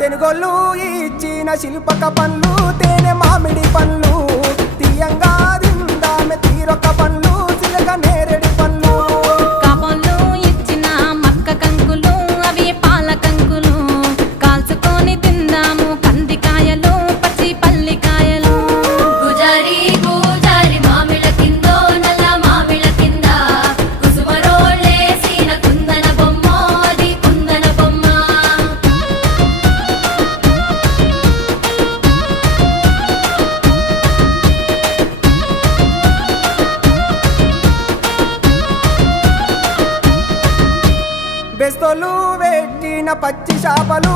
తెనుగోళ్ళు ఇచ్చిన శిల్పక పండ్లు తేనె మామిడి పండ్లు తీయంగా దిందామె తీరొక్క పండ్లు చిలక నేరేడు పండ్లు కాబోళ్ళు ఇచ్చిన మక్క కంకులు అవి పాల కంకులు కాల్చుకొని తిందాము కందికాయలు పచ్చి పల్లికాయలు గుజారి గుజారి మామిళ్ళ కిందో నల్ల మామిళ్ళ కింద కుసుమరోళ్ళేసిన కుందన బొమ్మ అది కుందన బొమ్మ బెస్తోలు పెట్టిన పచ్చి చేపలు